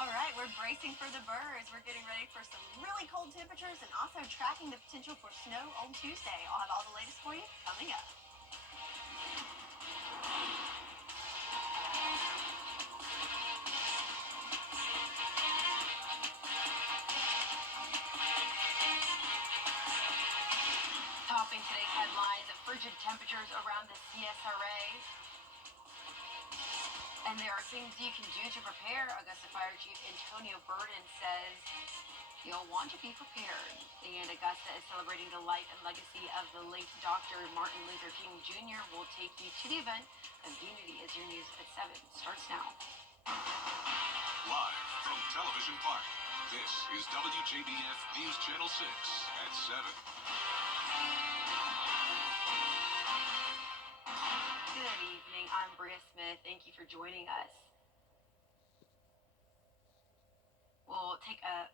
All right, we're bracing for the birds. We're getting ready for some really cold temperatures and also tracking the potential for snow on Tuesday. I'll have all the latest for you coming up. Topping today's headlines, frigid temperatures around the CSRA. And there are things you can do to prepare. Augusta Fire Chief Antonio Burden says you'll want to be prepared. And Augusta is celebrating the life and legacy of the late Dr. Martin Luther King Jr. We'll take you to the event as Unity is your news at 7. Starts now. Live from Television Park, this is WJBF News Channel 6 at 7. Good evening. I'm Bria Smith. Thank you for joining us. We'll take a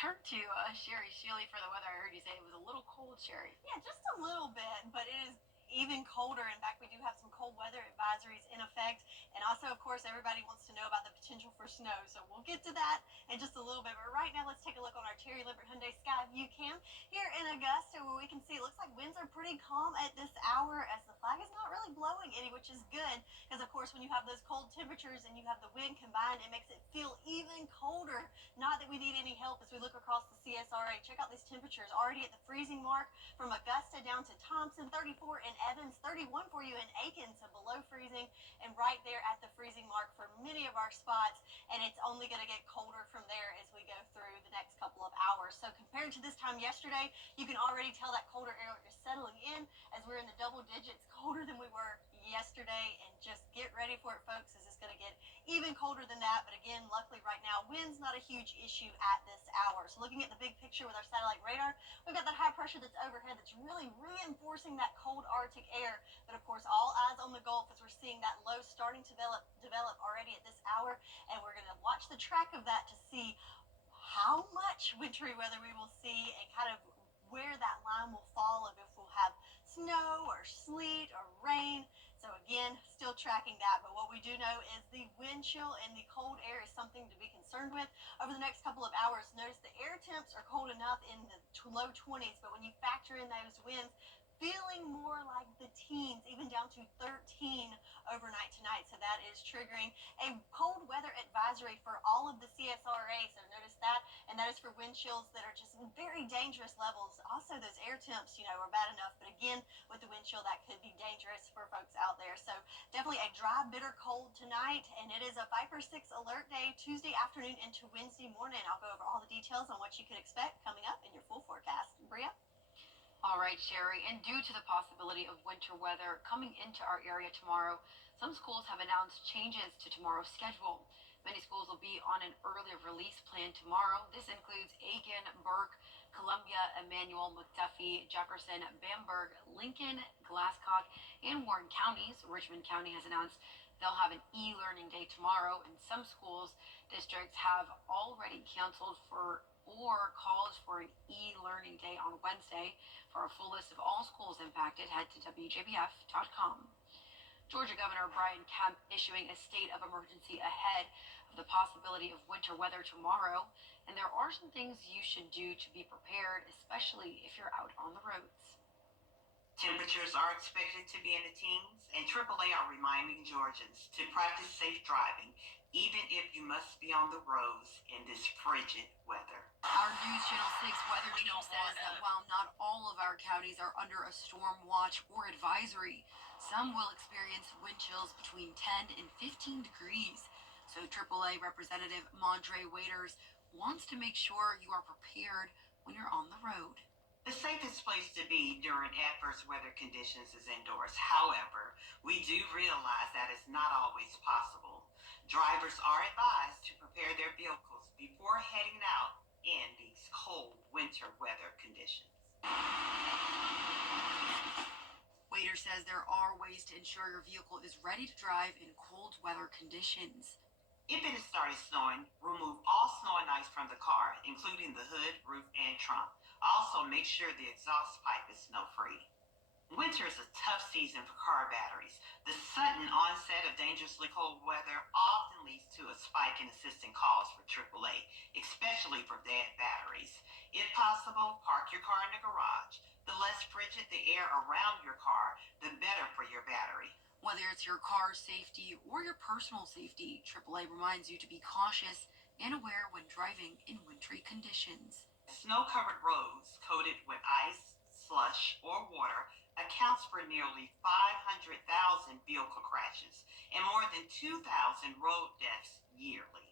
turn to Sherry Shealy for the weather. I heard you say it was a little cold, Sherry. Yeah, just a little bit, but it is even colder. In fact, we do have some cold weather advisories in effect. And also, of course, everybody wants to know about the potential for snow. So we'll get to that in just a little bit. But right now, let's take a look on our Terry Lippert Hyundai Sky View Cam here in Augusta, where we can see it looks like winds are pretty calm at this hour as the flag is not really blowing any, which is good. Because, of course, when you have those cold temperatures and you have the wind combined, it makes it feel even colder. Not that we need any help as we look across the CSRA. Check out these temperatures already at the freezing mark from Augusta down to Thompson, 34 in Evans, 31 for you in Aiken, so below freezing, and right there at the freezing mark for many of our spots. And it's only going to get colder from there as we go through the next couple of hours. So compared to this time yesterday, you can already tell that colder air is settling in as we're in the double digits, colder than we were yesterday. And just get ready for it, folks, as it's going to get even colder than that. But again, luckily right now, wind's not a huge issue at this hour. So looking at the big picture with our satellite radar, we've got that high pressure that's overhead that's really reinforcing that cold Arctic air. But of course, all eyes on the Gulf as we're seeing that low starting to develop already at this hour. And we're going to watch the track of that to see how much wintry weather we will see and kind of where that line will fall of if we'll have snow or sleet or rain. So again, still tracking that, but what we do know is the wind chill and the cold air is something to be concerned with over the next couple of hours. Notice the air temps are cold enough in the low 20s, but when you factor in those winds, feeling more like the teens, even down to 13 overnight tonight. So that is triggering a cold weather advisory for all of the CSRA. So notice that, and that is for wind chills that are just in very dangerous levels. Also, those air temps, are bad enough, but again, with the wind chill, that could be dangerous for folks out there. So definitely a dry, bitter cold tonight, and it is a Viper 6 alert day Tuesday afternoon into Wednesday morning. I'll go over all the details on what you can expect coming up in your full forecast. Bria? All right, Sherry, and due to the possibility of winter weather coming into our area tomorrow, some schools have announced changes to tomorrow's schedule. Many schools will be on an early release plan tomorrow. This includes Aiken, Burke, Columbia, Emmanuel, McDuffie, Jefferson, Bamberg, Lincoln, Glasscock, and Warren counties. Richmond County has announced they'll have an e-learning day tomorrow, and some schools districts have already canceled or calls for an e-learning day on Wednesday. For a full list of all schools impacted, head to WJBF.com. Georgia Governor Brian Kemp issuing a state of emergency ahead of the possibility of winter weather tomorrow. And there are some things you should do to be prepared, especially if you're out on the roads. Temperatures are expected to be in the teens, and AAA are reminding Georgians to practice safe driving, even if you must be on the roads in this frigid weather. Our News Channel 6 weather team says that while not all of our counties are under a storm watch or advisory, some will experience wind chills between 10 and 15 degrees. So AAA Representative Mondre Waiters wants to make sure you are prepared when you're on the road. The safest place to be during adverse weather conditions is indoors. However, we do realize that it's not always possible. Drivers are advised to prepare their vehicles before heading out in these cold winter weather conditions. Waiter says there are ways to ensure your vehicle is ready to drive in cold weather conditions. If it has started snowing, remove all snow and ice from the car, including the hood, roof, and trunk. Also, make sure the exhaust pipe is snow-free. Winter is a tough season for car batteries. The sudden onset of dangerously cold weather often leads to a spike in assistant calls for AAA, especially for dead batteries. If possible, park your car in the garage. The less frigid the air around your car, the better for your battery. Whether it's your car's safety or your personal safety, AAA reminds you to be cautious and aware when driving in wintry conditions. Snow-covered roads coated with ice, slush, or water accounts for nearly 500,000 vehicle crashes and more than 2,000 road deaths yearly.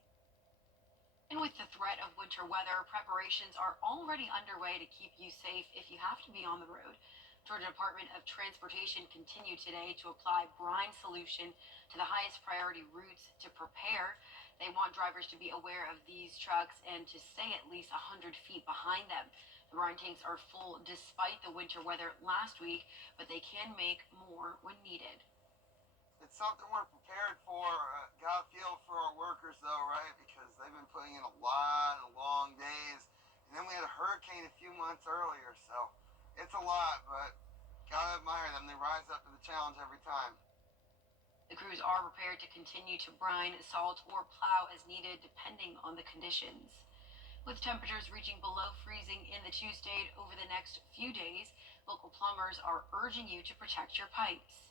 And with the threat of winter weather, preparations are already underway to keep you safe if you have to be on the road. Georgia Department of Transportation continued today to apply brine solution to the highest priority routes to prepare. They want drivers to be aware of these trucks and to stay at least 100 feet behind them. The brine tanks are full despite the winter weather last week, but they can make more when needed. It's something we're prepared for. Got a feel for our workers, though, right? Because they've been putting in a lot of long days. And then we had a hurricane a few months earlier, so it's a lot, but gotta admire them. They rise up to the challenge every time. The crews are prepared to continue to brine, salt, or plow as needed depending on the conditions. With temperatures reaching below freezing in the two-state over the next few days, local plumbers are urging you to protect your pipes.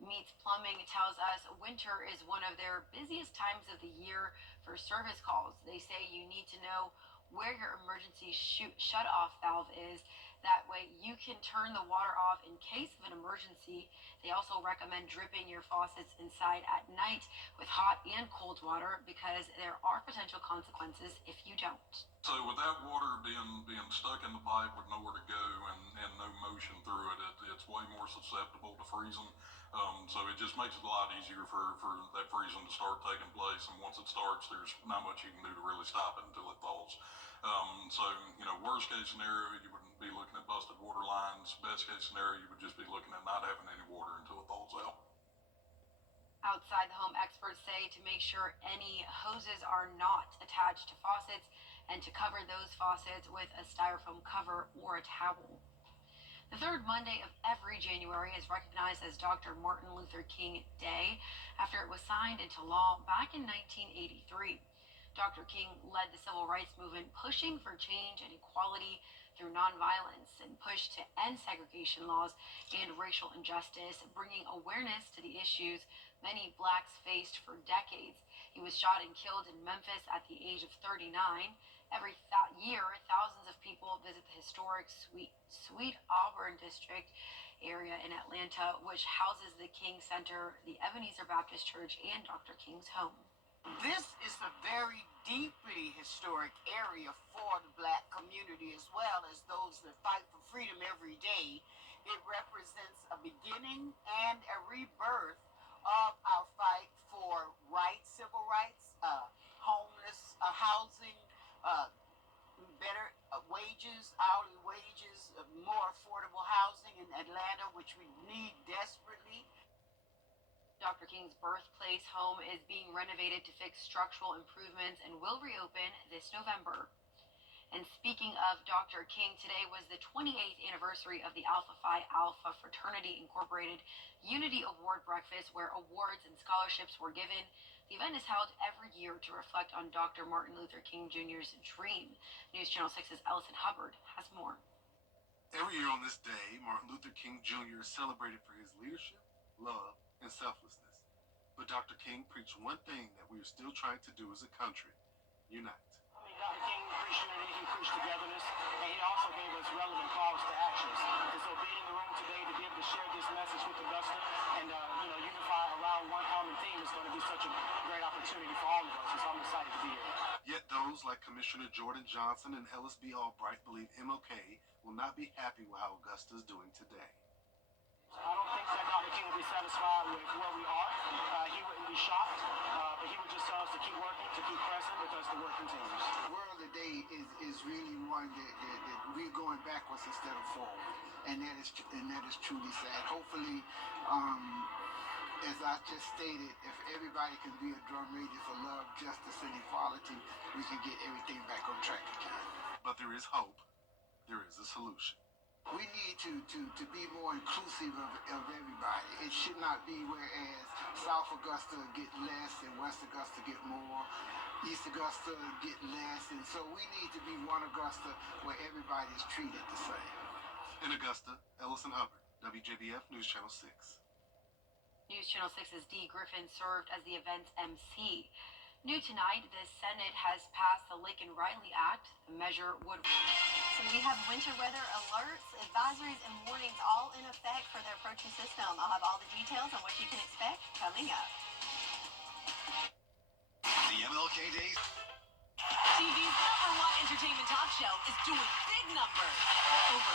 Meets Plumbing tells us winter is one of their busiest times of the year for service calls. They say you need to know where your emergency shut-off valve is. That way you can turn the water off in case of an emergency. They also recommend dripping your faucets inside at night with hot and cold water because there are potential consequences if you don't. So with that water being stuck in the pipe with nowhere to go and no motion through it, it's way more susceptible to freezing. So it just makes it a lot easier for that freezing to start taking place. And once it starts, there's not much you can do to really stop it until it thaws. So, worst case scenario, you would be looking at busted water lines. Best case scenario, you would just be looking at not having any water until it thaws out. Outside the home, experts say to make sure any hoses are not attached to faucets and to cover those faucets with a styrofoam cover or a towel. The third Monday of every January is recognized as Dr. Martin Luther King Day after it was signed into law back in 1983. Dr. King led the civil rights movement, pushing for change and equality through nonviolence and pushed to end segregation laws and racial injustice, bringing awareness to the issues many blacks faced for decades. He was shot and killed in Memphis at the age of 39. Every year, thousands of people visit the historic Sweet Auburn District area in Atlanta, which houses the King Center, the Ebenezer Baptist Church, and Dr. King's home. This is a very deeply historic area for the black community as well as those that fight for freedom every day. It represents a beginning and a rebirth of our fight for rights, civil rights, homeless, housing, better wages, hourly wages, more affordable housing in Atlanta, which we need desperately. Dr. King's birthplace home is being renovated to fix structural improvements and will reopen this November. And speaking of Dr. King, today was the 28th anniversary of the Alpha Phi Alpha Fraternity Incorporated Unity Award Breakfast, where awards and scholarships were given. The event is held every year to reflect on Dr. Martin Luther King Jr.'s dream. News Channel 6's Ellison Hubbard has more. Every year on this day, Martin Luther King Jr. is celebrated for his leadership, love, and selflessness. But Dr. King preached one thing that we are still trying to do as a country: unite. Dr. King preached togetherness, and he also gave us relevant calls to actions. And so being in the room today to be able to share this message with Augusta and unify around one common theme is going to be such a great opportunity for all of us. And so I'm excited to be here. Yet those like Commissioner Jordan Johnson and Ellis B. Albright believe MLK will not be happy with how Augusta is doing today. I don't think that Dr. King will be satisfied with where we are. He wouldn't be shocked, but he would just tell us to keep working, to keep pressing, because the work continues. The world today is really one that we're going backwards instead of forward, and that is truly sad. Hopefully, as I just stated, if everybody can be a drum major for love, justice, and equality, we can get everything back on track again. But there is hope. There is a solution. We need to be more inclusive of everybody. It should not be whereas South Augusta get less and West Augusta get more, East Augusta get less, and so we need to be one Augusta where everybody is treated the same. In Augusta, Ellison Hubbard, WJBF News Channel 6. News Channel 6's Dee Griffin served as the event's MC. New tonight, the Senate has passed the Laken Riley Act. The measure would... So we have winter weather alerts, advisories, and warnings all in effect for the approaching system. I'll have all the details on what you can expect coming up. The MLK Days. TV's #1 entertainment talk show is doing big numbers. Over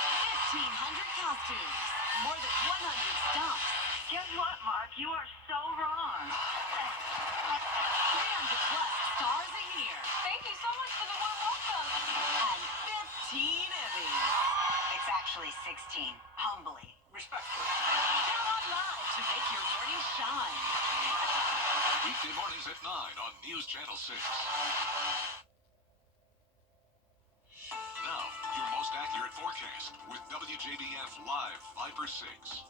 1,500 costumes, more than 100 stunts. Guess what, Mark? You are so wrong. 300 plus stars a year. Thank you so much for the warm welcome. And 15 Emmys. It's actually 16. Humbly. Respectfully. They're on live to make your morning shine. Weekday mornings at 9 on News Channel 6. Now, your most accurate forecast with WJBF Live Viper 6.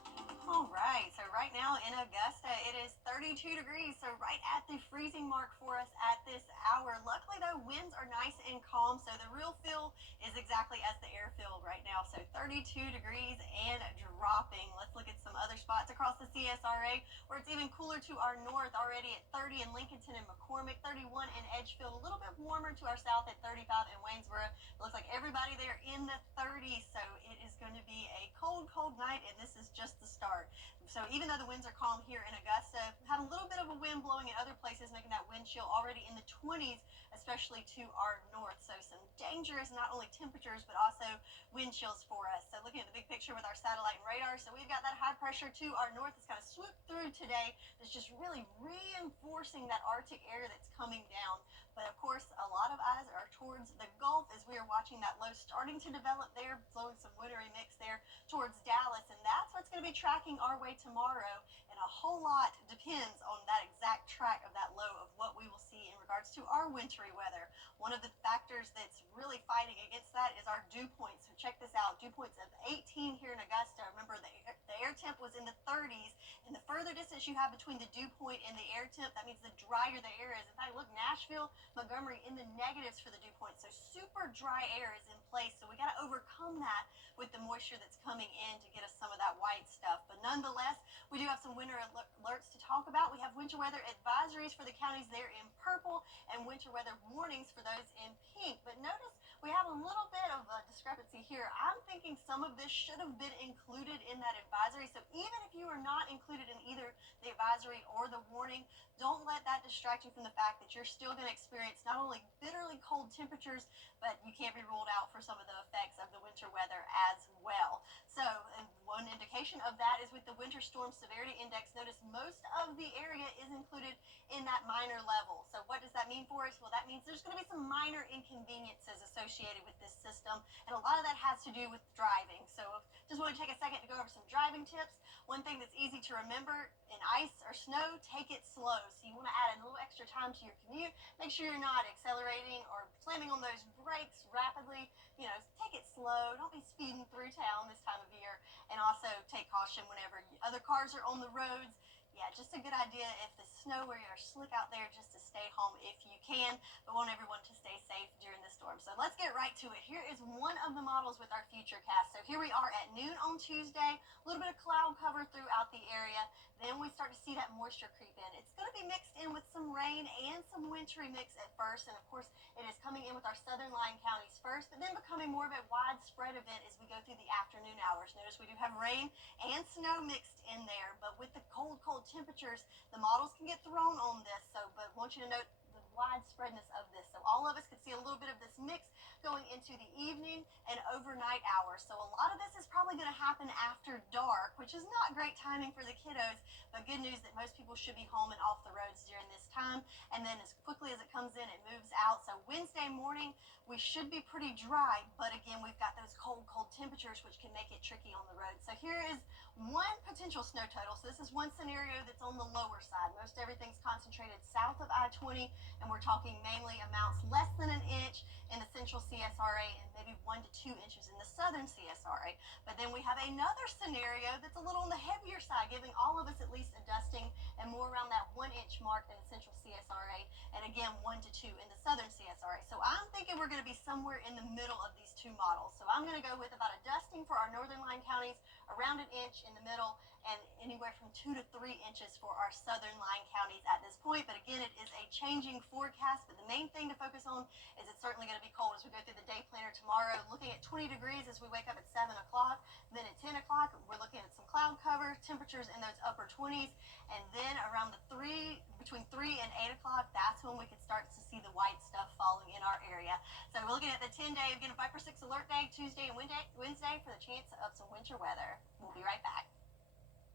All right, so right now in Augusta, it is 32 degrees, so right at the freezing mark for us at this hour. Luckily, though, winds are nice and calm, so the real feel is exactly as the air feel right now. So 32 degrees and dropping. Let's look at some other spots across the CSRA where it's even cooler to our north, already at 30 in Lincolnton and McCormick, 31 in Edgefield, a little bit warmer to our south at 35 in Waynesboro. It looks like everybody there in the 30s, so it is going to be a cold, cold night, and this is just the start. So even though the winds are calm here in Augusta, had a little bit of a wind blowing in other places, making that wind chill already in the 20s, especially to our north. So some dangerous not only temperatures, but also wind chills for us. So looking at the big picture with our satellite and radar, so we've got that high pressure to our north that's kind of swooped through today. That's just really reinforcing that Arctic air that's coming down. But of course, a lot of eyes are towards the Gulf as we are watching that low starting to develop there, blowing some wintry mix there towards Dallas. And that's what's going to be tracking our way tomorrow. And a whole lot depends on that exact track of that low of what we will see in regards to our wintry weather. One of the factors that's really fighting against that is our dew point. So check this out, dew points of 18 here in Augusta. Remember, the air temp was in the 30s. And the further distance you have between the dew point and the air temp, that means the drier the air is. In fact, look, Nashville, Montgomery in the negatives for the dew point. So super dry air is in place. So we got to overcome that with the moisture that's coming in to get us some of that white stuff. But nonetheless, we do have some winter alerts to talk about. We have winter weather advisories for the counties there in purple and winter weather warnings for those in pink. But notice we have a little bit of a discrepancy here. I'm thinking some of this should have been included in that advisory. So even if you are not included in either the advisory or the warning, don't let that distract you from the fact that you're still going to experience not only bitterly cold temperatures, but you can't be ruled out for some of the effects of the winter weather as well. So, and one indication of that is with the winter storm severity index. Notice most of the area is included in that minor level. So what does that mean for us? Well, that means there's going to be some minor inconveniences associated with this system, and a lot of that has to do with driving. So just want to take a second to go over some driving tips. One thing that's easy to remember, in ice or snow, take it slow. So you want to add a little extra time to your commute. Make sure you're not accelerating or slamming on those brakes rapidly. You know, take it slow. Don't be speeding through town this time of year. And also take caution whenever other cars are on the roads. Yeah, just a good idea if the snow or you're slick out there just to stay home if you can, but want everyone to stay safe during the storm. So let's get right to it. Here is one of the models with our future cast. So here we are at noon on Tuesday, a little bit of cloud cover throughout the area. Then we start to see that moisture creep in. It's going to be mixed in with some rain and some wintry mix at first, and of course it is coming in with our southern line counties first, but then becoming more of a widespread event as we go through the afternoon hours. Notice we do have rain and snow mixed in there, but with the cold temperatures, the models can get thrown on this. So, but I want you to note the widespreadness of this. So all of us could see a little bit of this mix going into the evening and overnight hours. So a lot of this is probably going to happen after dark, which is not great timing for the kiddos, but good news that most people should be home and off the roads during this time. And then as quickly as it comes in, it moves out. So Wednesday morning, we should be pretty dry, but again, we've got those cold temperatures, which can make it tricky on the road. So here is one potential snow total. So this is one scenario that's on the lower side. Most everything's concentrated south of I-20, and we're talking mainly amounts less than an inch in the central CSRA and maybe 1 to 2 inches in the southern CSRA. But then we have another scenario that's a little on the heavier side, giving all of us at least a dusting and more around that 1 inch mark in the central CSRA, and again 1 to 2 in the southern CSRA. So I'm thinking we're going to be somewhere in the middle of these two models. So I'm going to go with about a dusting for our northern line counties, around an inch in the middle, and anywhere from 2 to 3 inches for our southern line counties at this point. But again, it is a changing forecast, but the main thing to focus on is it's certainly going to be cold as we go through the day planner tomorrow, looking at 20 degrees as we wake up at 7 o'clock. Then at 10 o'clock, we're looking at some cloud cover, temperatures in those upper 20s, and then around between 3 and 8 o'clock, that's when we could start to see the white stuff falling in our area. So we're looking at the 10-day, again, a 5 for 6 alert day, Tuesday and Wednesday for the chance of some winter weather. We'll be right back.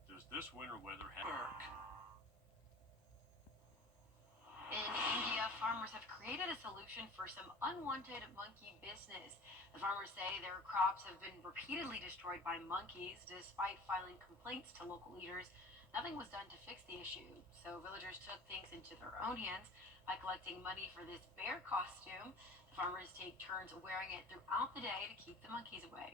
Does this winter weather work? In India, farmers have created a solution for some unwanted monkey business. The farmers say their crops have been repeatedly destroyed by monkeys. Despite filing complaints to local leaders, nothing was done to fix the issue. So villagers took things into their own hands by collecting money for this bear costume. The farmers take turns wearing it throughout the day to keep the monkeys away.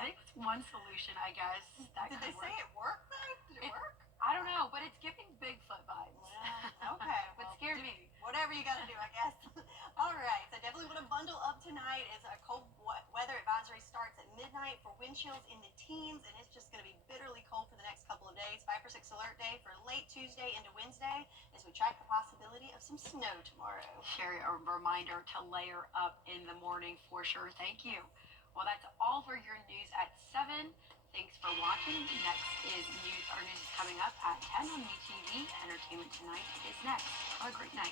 I think it's one solution, I guess. That Did could they say work. it worked though? Did it work? I don't know, but it's giving Bigfoot vibes. Well, okay. But Well, scared me. whatever you got to do, I guess. All right. So definitely want to bundle up tonight as a cold weather advisory starts at midnight for wind chills in the teens, and it's just going to be bitterly cold for the next couple of days. 5 for 6 alert day for late Tuesday into Wednesday as we track the possibility of some snow tomorrow. Sherry, a reminder to layer up in the morning for sure. Thank you. Well, that's all for your news at 7. Thanks for watching. Next is news. Our news is coming up at 10 on WTV. Entertainment Tonight is next. Have a great night.